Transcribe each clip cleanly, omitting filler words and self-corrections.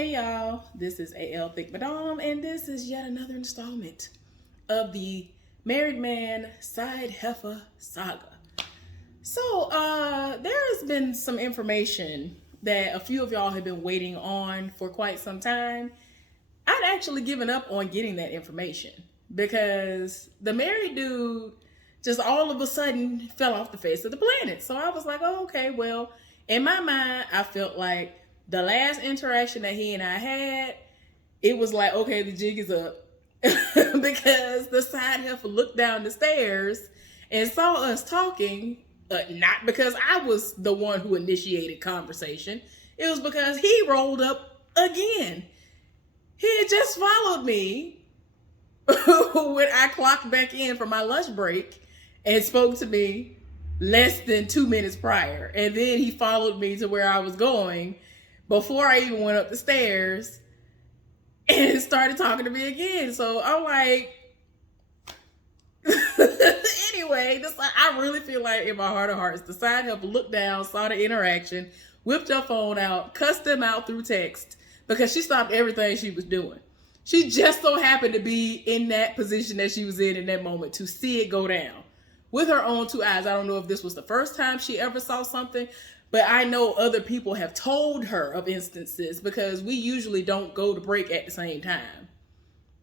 Hey y'all, this is AL Thick Madame, and this is yet another installment of the Married Man Side Heffa Saga. There has been some information that a few of y'all have been waiting on for quite some time. I'd actually given up on getting that information because the married dude just all of a sudden fell off the face of the planet. So I was like, oh, okay, well, in my mind, I felt like the last interaction that he and I had, it was like, okay, the jig is up. Because the side heifer looked down the stairs and saw us talking, not because I was the one who initiated conversation. It was because he rolled up again. He had just followed me when I clocked back in for my lunch break and spoke to me less than 2 minutes prior. And then he followed me to where I was going before I even went up the stairs and started talking to me again. So I'm like, anyway, I really feel like in my heart of hearts, the side helper looked down, saw the interaction, whipped her phone out, cussed him out through text because she stopped everything she was doing. She just so happened to be in that position that she was in that moment to see it go down with her own two eyes. I don't know if this was the first time she ever saw something, but I know other people have told her of instances because we usually don't go to break at the same time.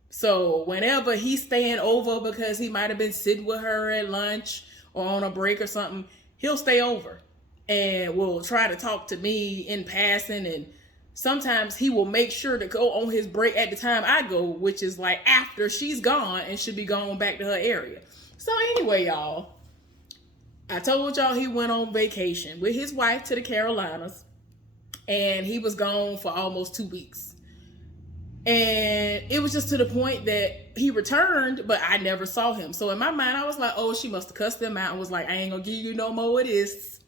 So whenever he's staying over because he might have been sitting with her at lunch or on a break or something, he'll stay over and will try to talk to me in passing. And sometimes he will make sure to go on his break at the time I go, which is like after she's gone and should be going back to her area. So anyway, y'all, I told y'all he went on vacation with his wife to the Carolinas, and he was gone for almost 2 weeks. And it was just to the point that he returned, but I never saw him. So in my mind, I was like, oh, she must have cussed him out and was like, I ain't gonna give you no more of this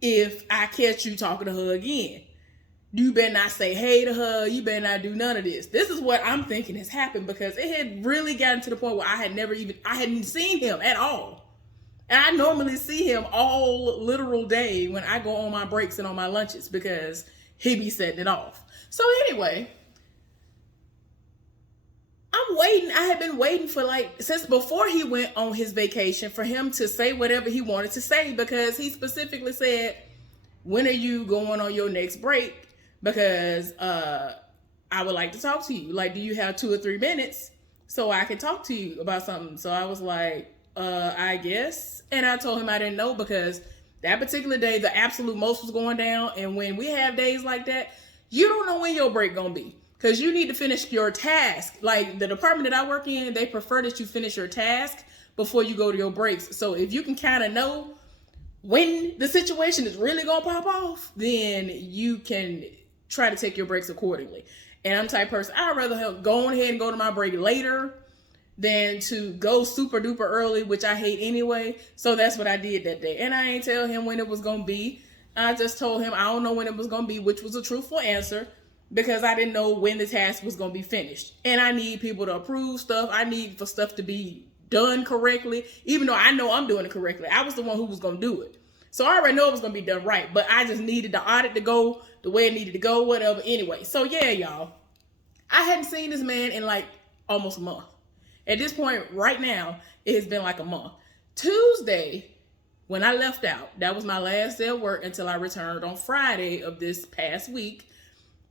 if I catch you talking to her again. You better not say hey to her. You better not do none of this. This is what I'm thinking has happened because it had really gotten to the point where I hadn't seen him at all. And I normally see him all literal day when I go on my breaks and on my lunches because he be setting it off. So anyway, I'm waiting. I had been waiting for since before he went on his vacation for him to say whatever he wanted to say because he specifically said, when are you going on your next break? Because I would like to talk to you. Like, do you have 2 or 3 minutes so I can talk to you about something? So I was like, I guess. And I told him I didn't know because that particular day, the absolute most was going down. And when we have days like that, you don't know when your break gonna be because you need to finish your task. Like the department that I work in, they prefer that you finish your task before you go to your breaks. So if you can kind of know when the situation is really gonna pop off, then you can try to take your breaks accordingly. And I'm the type of person, I'd rather go on ahead and go to my break later than to go super duper early, which I hate anyway. So that's what I did that day. And I ain't tell him when it was gonna be. I just told him I don't know when it was gonna be, which was a truthful answer because I didn't know when the task was gonna be finished. And I need people to approve stuff. I need for stuff to be done correctly, even though I know I'm doing it correctly. I was the one who was gonna do it. So I already know it was gonna be done right, but I just needed the audit to go the way it needed to go, whatever. Anyway, so yeah, y'all. I hadn't seen this man in like almost a month. At this point, right now, it has been like a month. Tuesday, when I left out, that was my last day of work until I returned on Friday of this past week.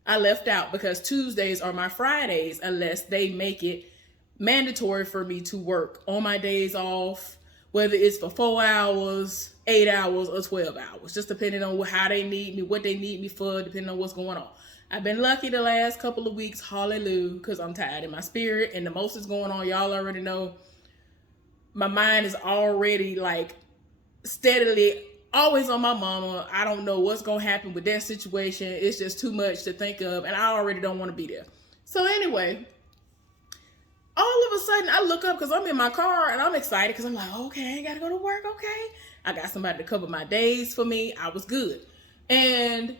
I left out because Tuesdays are my Fridays unless they make it mandatory for me to work on my days off, whether it's for 4 hours, 8 hours, or 12 hours, just depending on how they need me, what they need me for, depending on what's going on. I've been lucky the last couple of weeks, hallelujah, because I'm tired in my spirit and the most is going on. Y'all already know my mind is already like steadily always on my mama. I don't know what's going to happen with that situation. It's just too much to think of and I already don't want to be there. So anyway, all of a sudden I look up because I'm in my car and I'm excited because I'm like, okay, I got to go to work. Okay. I got somebody to cover my days for me. I was good. And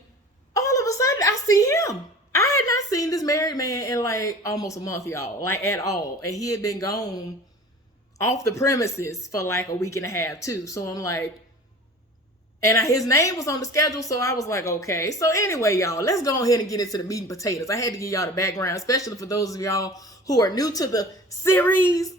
all of a sudden I see him. I had not seen this married man in like almost a month, y'all, like at all. And he had been gone off the premises for like a week and a half too. So I'm like, And his name was on the schedule, so I was like, okay. So anyway, y'all, let's go ahead and get into the meat and potatoes. I had to give y'all the background, especially for those of y'all who are new to the series.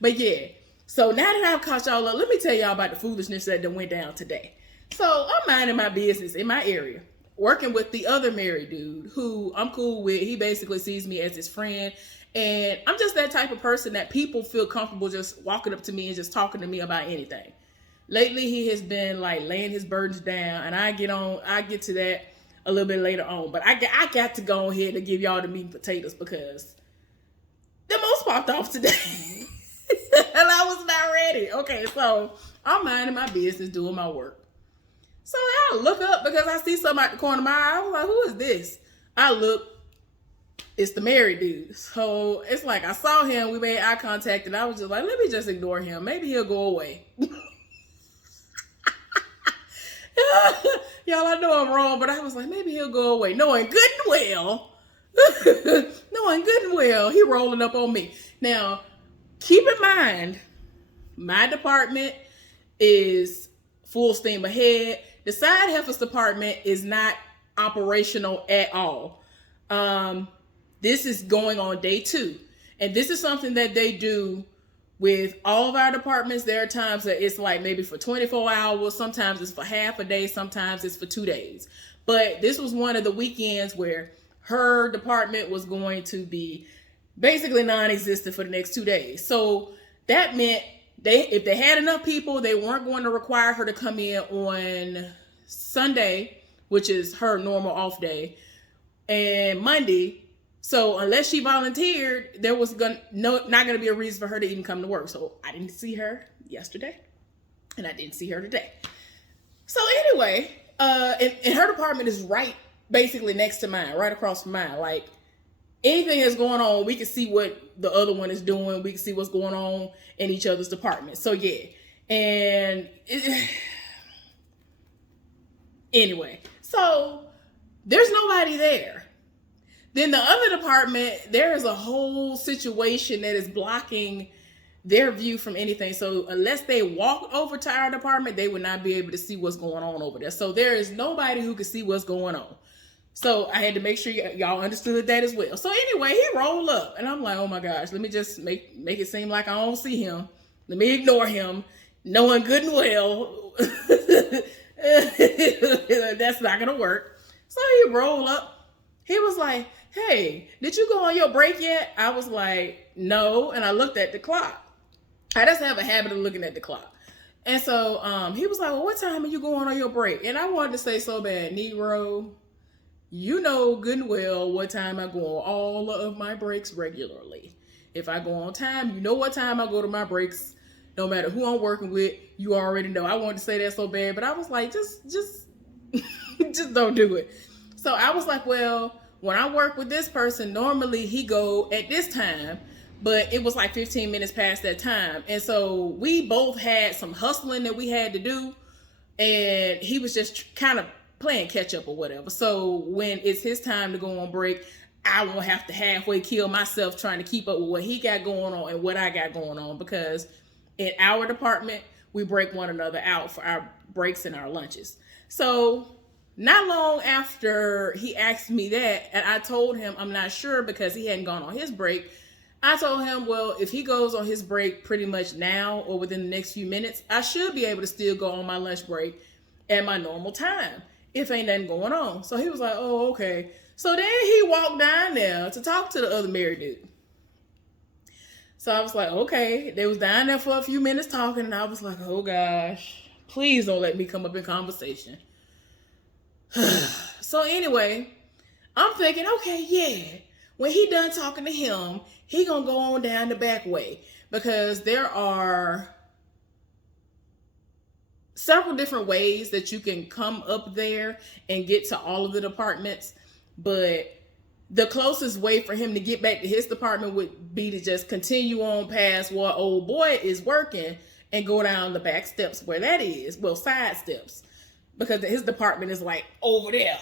But yeah, so now that I've caught y'all up, let me tell y'all about the foolishness that went down today. So I'm minding my business in my area, working with the other married dude who I'm cool with. He basically sees me as his friend. And I'm just that type of person that people feel comfortable just walking up to me and just talking to me about anything. Lately, he has been like laying his burdens down, and I get to that a little bit later on. But I got to go ahead and give y'all the meat and potatoes because the most popped off today. And I was not ready. Okay, so I'm minding my business, doing my work. So I look up because I see something out the corner of my eye. I was like, who is this? I look, it's the married dude. So it's like I saw him, we made eye contact, and I was just like, let me just ignore him. Maybe he'll go away. Y'all, I know I'm wrong, but I was like, maybe he'll go away. Knowing good and well, he rolling up on me. Now, keep in mind, my department is full steam ahead. The side Heffa's department is not operational at all. This is going on day 2. And this is something that they do with all of our departments. There are times that it's like maybe for 24 hours. Sometimes it's for half a day. Sometimes it's for 2 days. But this was one of the weekends where her department was going to be basically non-existent for the next 2 days. So that meant if they had enough people, they weren't going to require her to come in on Sunday, which is her normal off day, and Monday. So unless she volunteered, there was not going to be a reason for her to even come to work. So I didn't see her yesterday, and I didn't see her today. So anyway, and her department is right basically next to mine, right across from mine. Like anything that's going on, we can see what the other one is doing. We can see what's going on in each other's department. So yeah, and anyway, so there's nobody there. Then the other department, there is a whole situation that is blocking their view from anything. So unless they walk over to our department, they would not be able to see what's going on over there. So there is nobody who can see what's going on. So I had to make sure y'all understood that as well. So anyway, he rolled up and I'm like, oh my gosh, let me just make it seem like I don't see him. Let me ignore him, knowing good and well that's not going to work. So he rolled up. He was like, hey, did you go on your break yet? I was like, no. And I looked at the clock. I just have a habit of looking at the clock. And so he was like, well, what time are you going on your break? And I wanted to say so bad, Negro, you know good and well what time I go on all of my breaks regularly. If I go on time, you know what time I go to my breaks. No matter who I'm working with, you already know. I wanted to say that so bad, but I was like, just don't do it. So I was like, well, when I work with this person, normally he go at this time, but it was like 15 minutes past that time. And so we both had some hustling that we had to do. And he was just kind of playing catch up or whatever. So when it's his time to go on break, I won't have to halfway kill myself trying to keep up with what he got going on and what I got going on. Because in our department, we break one another out for our breaks and our lunches. So not long after he asked me that, and I told him I'm not sure because he hadn't gone on his break, I told him, well, if he goes on his break pretty much now or within the next few minutes, I should be able to still go on my lunch break at my normal time if ain't nothing going on. So he was like, oh, okay. So then he walked down there to talk to the other married dude. So I was like, okay. They was down there for a few minutes talking, and I was like, oh gosh, please don't let me come up in conversation. So anyway, I'm thinking, okay, yeah, when he done talking to him, he gonna go on down the back way because there are several different ways that you can come up there and get to all of the departments. But the closest way for him to get back to his department would be to just continue on past where old boy is working and go down the back steps where that is. Well, side steps. Because his department is like over there.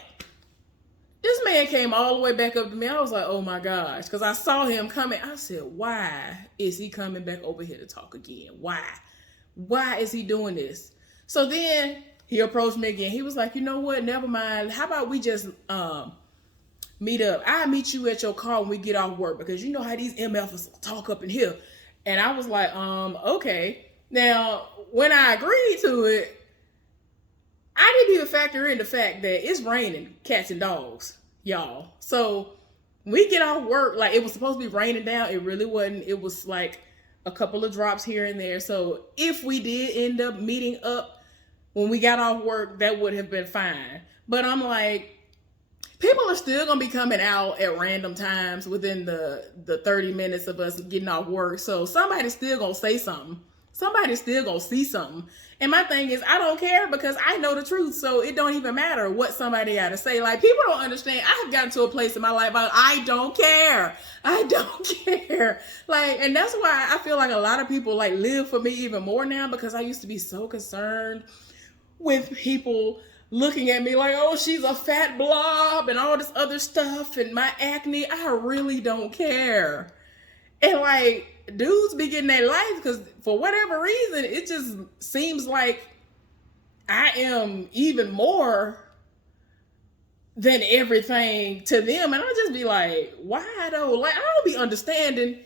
This man came all the way back up to me. I was like, oh my gosh. Because I saw him coming. I said, why is he coming back over here to talk again? Why? Why is he doing this? So then he approached me again. He was like, you know what? Never mind. How about we just meet up? I'll meet you at your car when we get off work, because you know how these MFs talk up in here. And I was like, okay. Now, when I agreed to it, I didn't even factor in the fact that it's raining cats and dogs, y'all. So we get off work, like it was supposed to be raining down. It really wasn't. It was like a couple of drops here and there. So if we did end up meeting up when we got off work, that would have been fine. But I'm like, people are still gonna be coming out at random times within the 30 minutes of us getting off work. So somebody's still gonna say something. Somebody's still gonna see something. And my thing is, I don't care, because I know the truth. So it don't even matter what somebody got to say. Like, people don't understand. I have gotten to a place in my life, I don't care. I don't care. Like, and that's why I feel like a lot of people like live for me even more now, because I used to be so concerned with people looking at me like, oh, she's a fat blob and all this other stuff and my acne. I really don't care. And like, dudes be getting their life because for whatever reason, it just seems like I am even more than everything to them. And I just be like, why though? Like, I don't be understanding.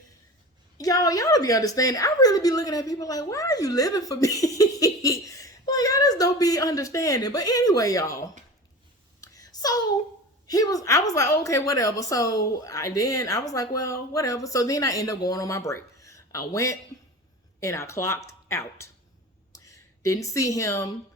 Y'all don't be understanding. I really be looking at people like, why are you living for me? Like, I just don't be understanding. But anyway, y'all. So I was like, okay, whatever. So I was like, well, whatever. So then I ended up going on my break. I went and I clocked out. Didn't see him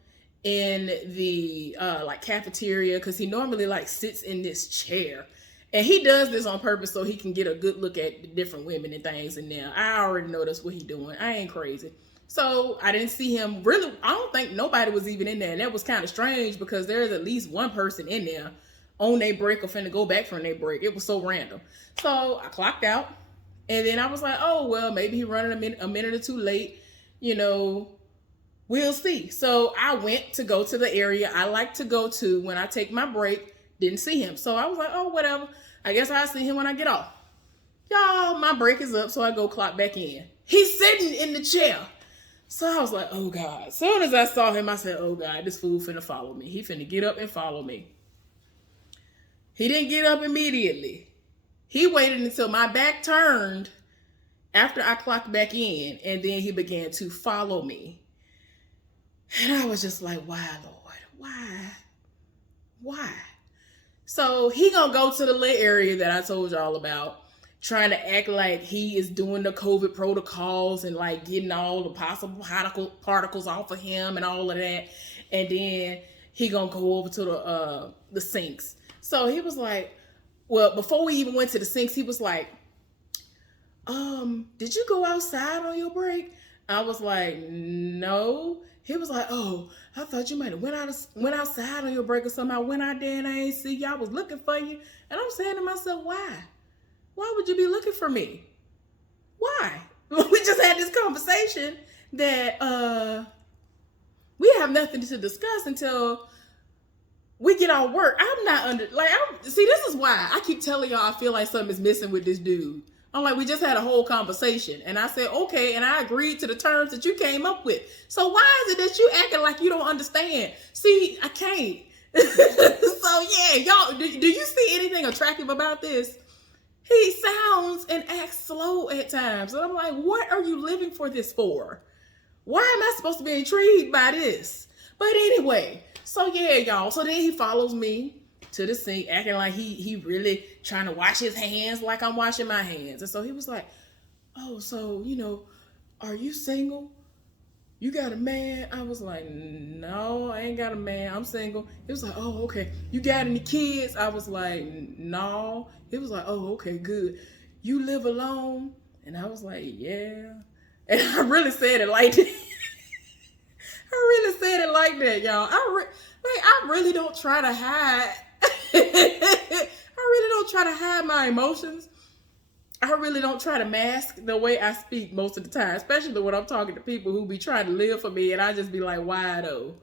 in the like cafeteria, because he normally like sits in this chair. And he does this on purpose so he can get a good look at the different women and things in there. I already know that's what he's doing. I ain't crazy. So I didn't see him really. I don't think nobody was even in there. And that was kind of strange, because there's at least one person in there on their break or finna go back from their break. It was so random. So I clocked out. And then I was like, oh, well, maybe he running a minute or two late. You know, we'll see. So I went to go to the area I like to go to when I take my break. Didn't see him. So I was like, oh, whatever. I guess I'll see him when I get off. Y'all, my break is up, so I go clock back in. He's sitting in the chair. So I was like, oh, God. As soon as I saw him, I said, oh, God, this fool finna follow me. He finna get up and follow me. He didn't get up immediately. He waited until my back turned after I clocked back in, and then he began to follow me. And I was just like, why, Lord? Why? So he gonna go to the little area that I told y'all about, trying to act like he is doing the COVID protocols and like getting all the possible particles off of him and all of that. And then he gonna go over to the sinks. So he was like, well, before we even went to the sinks, he was like, did you go outside on your break? I was like, no. He was like, oh, I thought you might have went outside on your break or something. I went out there and I ain't see you. I was looking for you. And I'm saying to myself, why? Why would you be looking for me? Why? We just had this conversation that we have nothing to discuss until we get off work. I'm not see, this is why I keep telling y'all I feel like something is missing with this dude. I'm like, we just had a whole conversation. And I said, okay, and I agreed to the terms that you came up with. So why is it that you acting like you don't understand? See, I can't. So yeah, y'all, do you see anything attractive about this? He sounds and acts slow at times. And I'm like, what are you living for this for? Why am I supposed to be intrigued by this? But anyway, so yeah, y'all. So then he follows me to the sink, acting like he really trying to wash his hands like I'm washing my hands. And so he was like, oh, so, are you single? You got a man? I was like, no, I ain't got a man. I'm single. He was like, oh, okay. You got any kids? I was like, no. He was like, oh, okay, good. You live alone? And I was like, yeah. And I really said it like that. I really said it like that, y'all. I really don't try to hide. I really don't try to hide my emotions. I really don't try to mask the way I speak most of the time, especially when I'm talking to people who be trying to live for me, and I just be like, why though?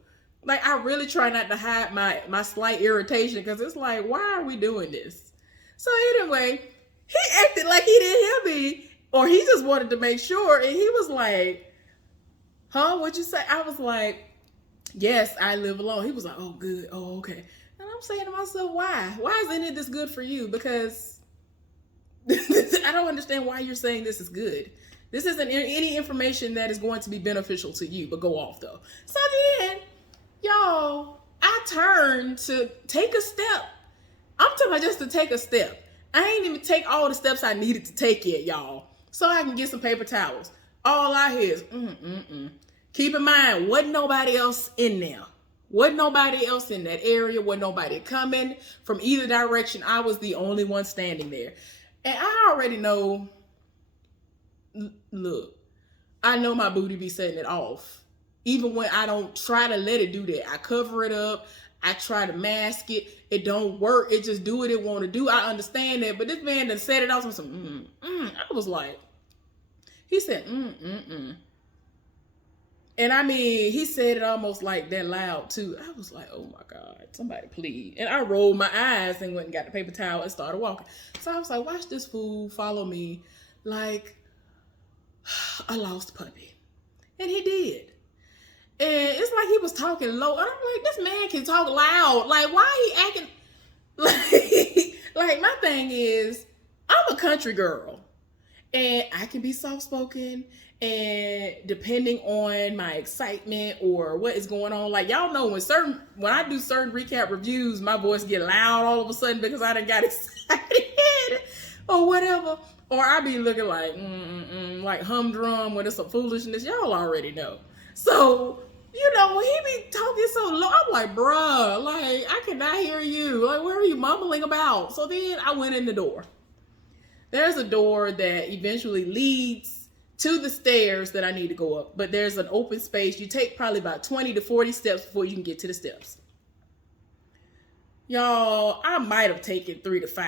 Like, I really try not to hide my slight irritation, because it's like, why are we doing this? So anyway, he acted like he didn't hear me, or he just wanted to make sure, and he was like, huh, what'd you say? I was like, Yes, I live alone. He was like, oh, good. Oh, okay. And I'm saying to myself, why? Why is any of this good for you? Because I don't understand why you're saying this is good. This isn't any information that is going to be beneficial to you, but go off though. So then, y'all, I turned to take a step. I'm talking about just to take a step. I ain't even take all the steps I needed to take yet, y'all. So I can get some paper towels. All I hear is, Keep in mind, wasn't nobody else in there. Wasn't nobody else in that area. Wasn't nobody coming from either direction. I was the only one standing there. And I already know, look, I know my booty be setting it off. Even when I don't try to let it do that. I cover it up. I try to mask it. It don't work. It just do what it want to do. I understand that. But this man done set it off with some, I was like, he said, And I mean, he said it almost like that loud too. I was like, oh my God, somebody please. And I rolled my eyes and went and got the paper towel and started walking. So I was like, watch this fool follow me like a lost puppy. And he did. And it's like he was talking low. And I'm like, this man can talk loud. Like, why he acting like my thing is, I'm a country girl. And I can be soft-spoken, and depending on my excitement or what is going on, like y'all know when I do certain recap reviews, my voice get loud all of a sudden because I done got excited or whatever. Or I be looking like humdrum when it's some foolishness. Y'all already know. So, when he be talking so low, I'm like, bruh, like I cannot hear you. Like, what are you mumbling about? So then I went in the door. There's a door that eventually leads to the stairs that I need to go up. But there's an open space. You take probably about 20 to 40 steps before you can get to the steps. Y'all, I might have taken 3 to 5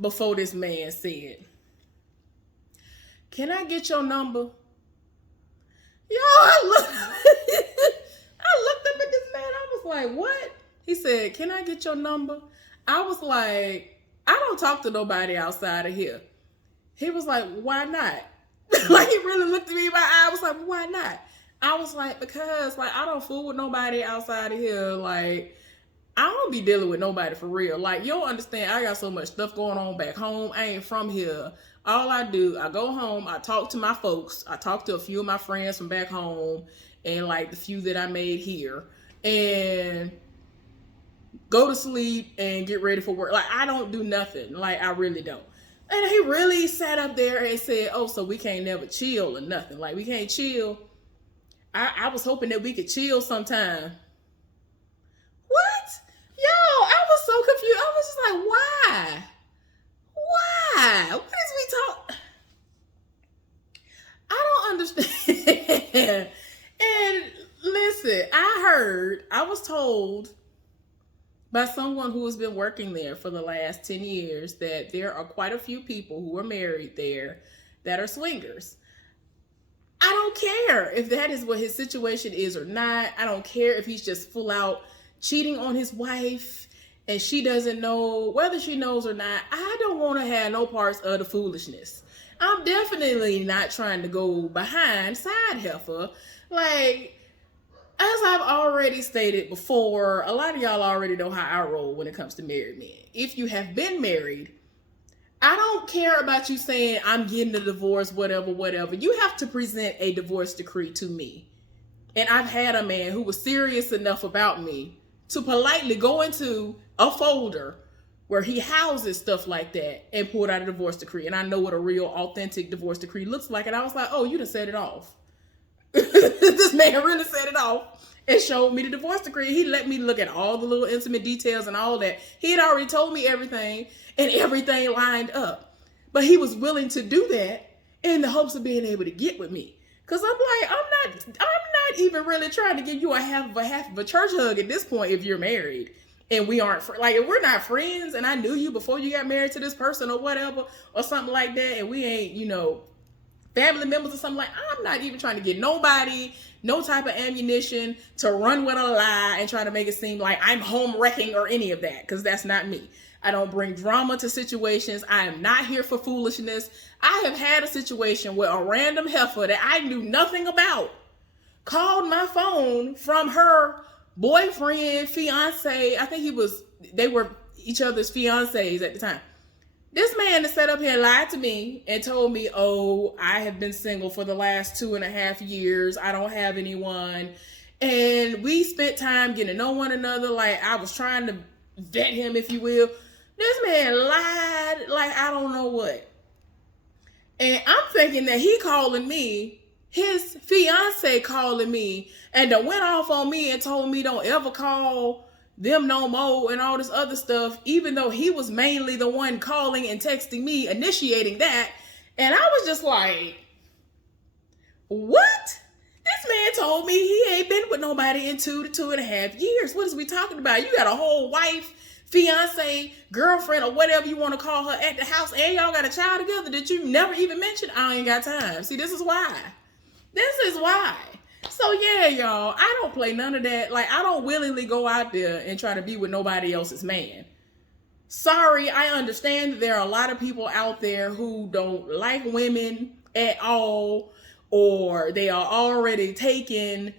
before this man said, can I get your number? Y'all, I looked up at this man. I was like, what? He said, can I get your number? I was like, I don't talk to nobody outside of here. He was like, why not? Like, he really looked at me in my eye. I was like, why not? I was like, because, like, I don't fool with nobody outside of here. Like, I don't be dealing with nobody for real. Like, you don't understand. I got so much stuff going on back home. I ain't from here. All I do, I go home. I talk to my folks. I talk to a few of my friends from back home and, like, the few that I made here. And go to sleep and get ready for work. Like, I don't do nothing. Like, I really don't. And he really sat up there and said, oh, so we can't never chill or nothing. Like, we can't chill. I was hoping that we could chill sometime. What? Yo, I was so confused. I was just like, why? Why? What is we talk? I don't understand. And listen, I was told by someone who has been working there for the last 10 years that there are quite a few people who are married there that are swingers. I don't care if that is what his situation is or not. I don't care if he's just full out cheating on his wife and she doesn't know whether she knows or not. I don't want to have no parts of the foolishness. I'm definitely not trying to go behind side Heffa. Like, as I've already stated before, a lot of y'all already know how I roll when it comes to married men. If you have been married, I don't care about you saying I'm getting a divorce, whatever. You have to present a divorce decree to me. And I've had a man who was serious enough about me to politely go into a folder where he houses stuff like that and pulled out a divorce decree. And I know what a real authentic divorce decree looks like. And I was like, oh, you done set it off. This man really set it off and showed me the divorce decree. He let me look at all the little intimate details and all that. He had already told me everything and everything lined up. But he was willing to do that in the hopes of being able to get with me. Cause I'm like, I'm not even really trying to give you a half of a church hug at this point if you're married and we aren't like if we're not friends and I knew you before you got married to this person or whatever or something like that and we ain't, family members or something, like I'm not even trying to get nobody no type of ammunition to run with a lie and try to make it seem like I'm home wrecking or any of that, because that's not me. I don't bring drama to situations. I am not here for foolishness. I have had a situation where a random heifer that I knew nothing about called my phone from her boyfriend, fiance, I think they were each other's fiancés at the time. This man that sat up here and lied to me and told me, oh, I have been single for the last 2.5 years. I don't have anyone. And we spent time getting to know one another. Like, I was trying to vet him, if you will. This man lied like I don't know what. And I'm thinking that he calling me, his fiance calling me, and then went off on me and told me don't ever call them no more and all this other stuff, even though he was mainly the one calling and texting me, initiating that. And I was just like, what? This man told me he ain't been with nobody in 2 to 2.5 years. What is we talking about? You got a whole wife, fiance, girlfriend, or whatever you want to call her at the house, and y'all got a child together that you never even mentioned. I ain't got time. See, this is why. This is why. So yeah, y'all, I don't play none of that. Like, I don't willingly go out there and try to be with nobody else's man. Sorry, I understand that there are a lot of people out there who don't like women at all, or they are already taken,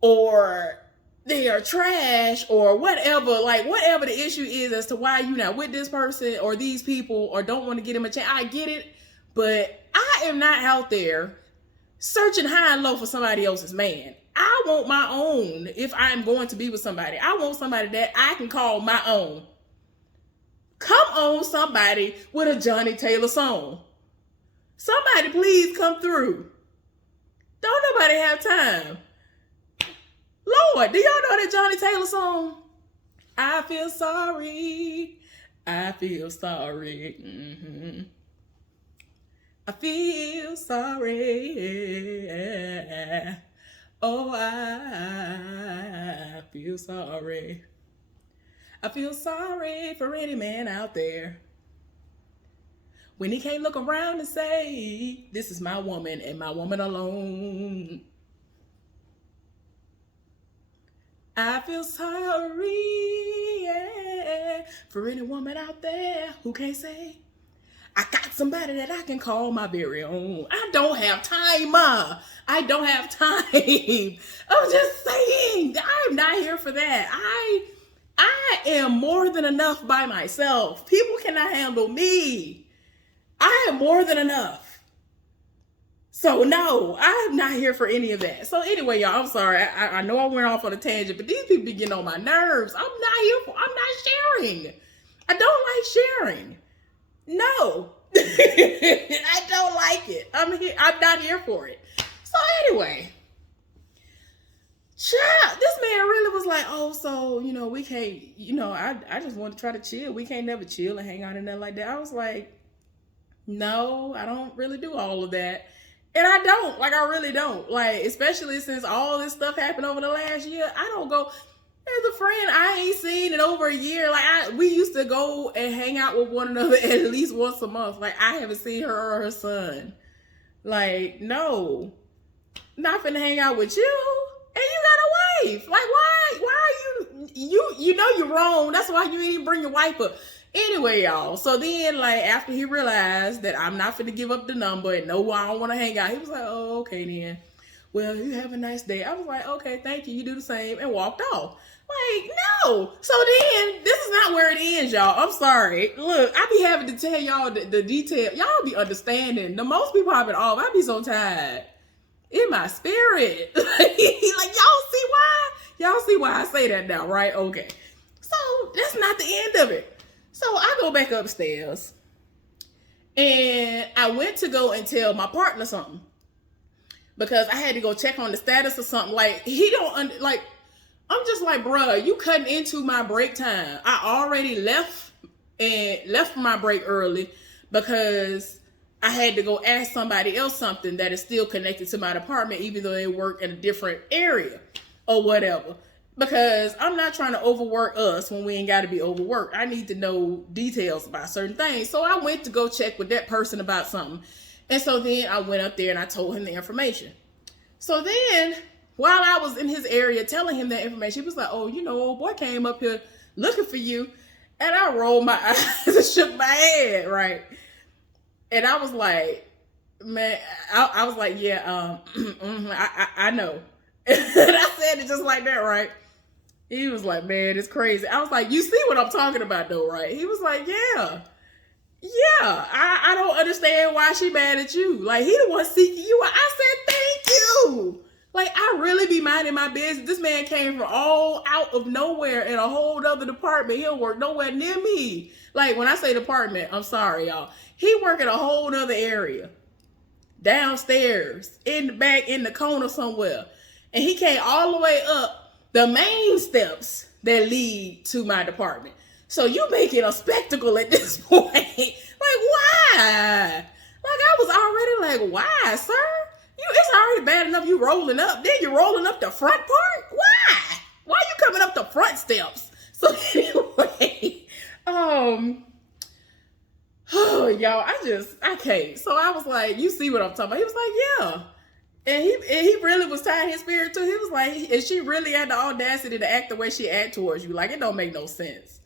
or they are trash, or whatever. Like, whatever the issue is as to why you're not with this person or these people or don't want to give them a chance. I get it, but I am not out there searching high and low for somebody else's man. I want my own. If I'm going to be with somebody, I want somebody that I can call my own. Come on, somebody with a Johnny Taylor song. Somebody please come through. Don't nobody have time. Lord, do y'all know that Johnny Taylor song? I feel sorry. I feel sorry. Mm-hmm. I feel sorry. Oh, I feel sorry. I feel sorry for any man out there when he can't look around and say, this is my woman and my woman alone. I feel sorry, yeah, for any woman out there who can't say, I got somebody that I can call my very own. I don't have time, Ma. I don't have time. I'm just saying, I'm not here for that. I am more than enough by myself. People cannot handle me. I am more than enough. So no, I'm not here for any of that. So anyway, y'all, I'm sorry. I know I went off on a tangent, but these people be getting on my nerves. I'm not sharing. I don't like sharing. No, I don't like it. I'm not here for it. So anyway, child, this man really was like, oh, so, we can't, I just want to try to chill. We can't never chill and hang out and nothing like that. I was like, no, I don't really do all of that. And I don't, I really don't. Like, especially since all this stuff happened over the last year, I don't go. There's a friend I ain't seen in over a year. Like, we used to go and hang out with one another at least once a month. Like, I haven't seen her or her son. Like, no. Not finna hang out with you. And you got a wife. Like, why are you know you're wrong. That's why you ain't bring your wife up. Anyway, y'all. So then, like, after he realized that I'm not finna give up the number and no, I don't want to hang out, he was like, oh, okay then. Well, you have a nice day. I was like, okay, thank you. You do the same, and walked off. Like, no. So then, this is not where it ends, y'all. I'm sorry. Look, I be having to tell y'all the detail. Y'all be understanding. The most people have it off. I be so tired in my spirit. Like, y'all see why? Y'all see why I say that now, right? Okay. So that's not the end of it. So I go back upstairs, and I went to go and tell my partner something because I had to go check on the status of something. Like, he don't like. I'm just like, bruh, you cutting into my break time. I already left for my break early because I had to go ask somebody else something that is still connected to my department, even though they work in a different area or whatever. Because I'm not trying to overwork us when we ain't got to be overworked. I need to know details about certain things. So I went to go check with that person about something. And so then I went up there and I told him the information. So then, while I was in his area telling him that information, he was like, oh, old boy came up here looking for you. And I rolled my eyes and shook my head, right? And I was like, man, I was like, yeah, I know. And I said it just like that, right? He was like, man, it's crazy. I was like, you see what I'm talking about though, right? He was like, yeah. Yeah, I don't understand why she mad at you. Like, he the one seeking you. I said, thank you. Like, I really be minding my business. This man came from all out of nowhere in a whole other department. He don't work nowhere near me. Like, when I say department, I'm sorry, y'all. He work in a whole other area. Downstairs, in the back, in the corner somewhere. And he came all the way up the main steps that lead to my department. So you making a spectacle at this point. Like, why? Like, I was already like, why, sir? It's already bad enough you rolling up. Then you're rolling up the front part? Why? Why are you coming up the front steps? So anyway, oh, y'all, I can't. So I was like, you see what I'm talking about? He was like, yeah. And he really was tying his spirit too. He was like, and she really had the audacity to act the way she act towards you. Like, it don't make no sense.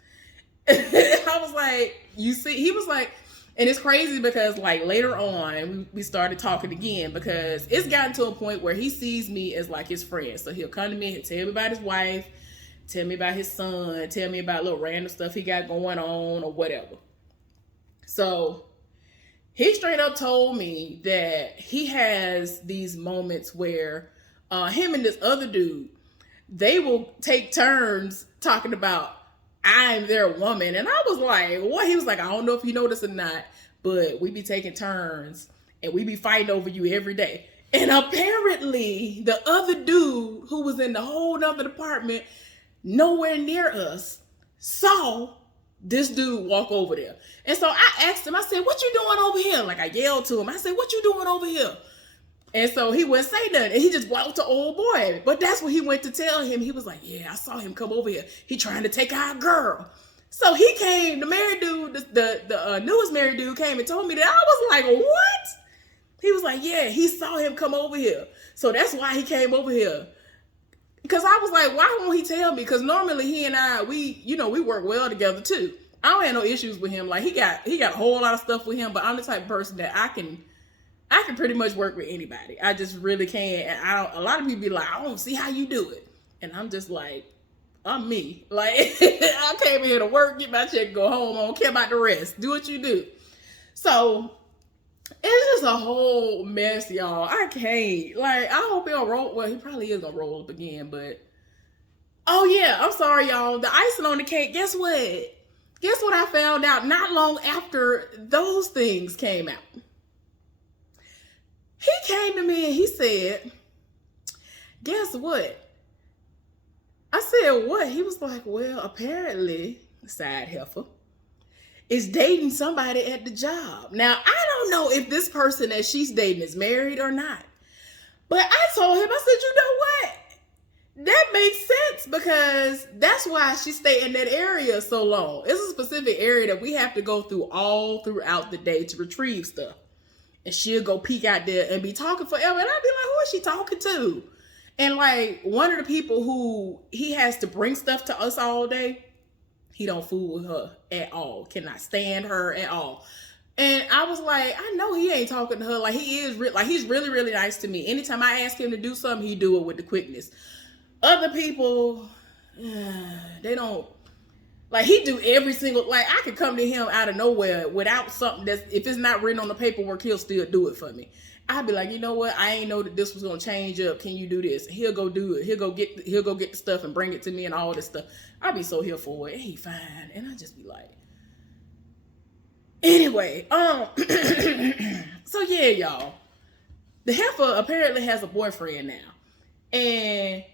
I was like, you see, he was like, and it's crazy because like later on we started talking again because it's gotten to a point where he sees me as like his friend. So he'll come to me and tell me about his wife, tell me about his son, tell me about little random stuff he got going on or whatever. So he straight up told me that he has these moments where him and this other dude, they will take turns talking about I'm their woman. And I was like, what? He was like, I don't know if you know this or not, but we be taking turns and we be fighting over you every day. And apparently the other dude who was in the whole other department, nowhere near us, saw this dude walk over there. And so I asked him, I said, what you doing over here? Like, I yelled to him. I said, what you doing over here? And so he wouldn't say nothing. And he just walked to old boy. But that's what he went to tell him. He was like, yeah, I saw him come over here. He trying to take our girl. So he came, the married dude, the newest married dude came and told me that. I was like, what? He was like, yeah, he saw him come over here. So that's why he came over here. Because I was like, why won't he tell me? Because normally he and I, we work well together too. I don't have no issues with him. Like, he got a whole lot of stuff with him, but I'm the type of person that I can pretty much work with anybody. I just really can. And a lot of people be like, I don't see how you do it. And I'm just like, I'm me. Like, I came here to work, get my check, go home. I don't care about the rest. Do what you do. So it's just a whole mess, y'all. I can't. Like, I hope he'll roll. Well, he probably is gonna roll up again, but oh yeah, I'm sorry, y'all. The icing on the cake, guess what? Guess what I found out not long after those things came out? He came to me and he said, guess what? I said, what? He was like, well, apparently, side Heffa is dating somebody at the job. Now, I don't know if this person that she's dating is married or not. But I told him, I said, you know what? That makes sense because that's why she stayed in that area so long. It's a specific area that we have to go through all throughout the day to retrieve stuff. And she'll go peek out there and be talking forever. And I'd be like, who is she talking to? And like one of the people who he has to bring stuff to us all day, he don't fool with her at all. Cannot stand her at all. And I was like, I know he ain't talking to her. Like he's really, really nice to me. Anytime I ask him to do something, he do it with the quickness. Other people, they don't. Like he do every single, like I could come to him out of nowhere without something that's, if it's not written on the paperwork, he'll still do it for me. I'd be like, you know what? I ain't know that this was going to change up. Can you do this? He'll go do it. He'll go get the stuff and bring it to me and all this stuff. I'd be so here for it. Hey, fine. And I just be like, anyway, so yeah, y'all, the Heffa apparently has a boyfriend now. And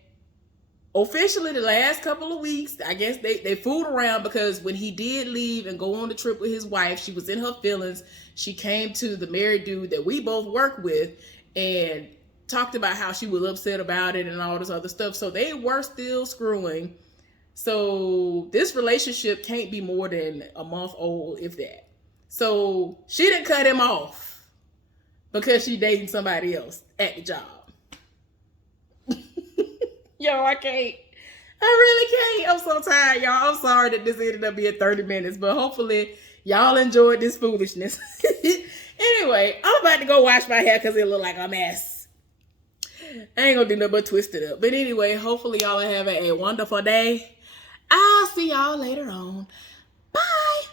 officially the last couple of weeks, I guess they fooled around because when he did leave and go on the trip with his wife, she was in her feelings. She came to the married dude that we both work with and talked about how she was upset about it and all this other stuff. So they were still screwing. So this relationship can't be more than a month old, if that. So she didn't cut him off because she dating somebody else at the job. Yo, I can't. I really can't. I'm so tired, y'all. I'm sorry that this ended up being 30 minutes, but hopefully y'all enjoyed this foolishness. Anyway, I'm about to go wash my hair because it look like a mess. I ain't gonna do nothing but twist it up. But anyway, hopefully y'all are having a wonderful day. I'll see y'all later on. Bye.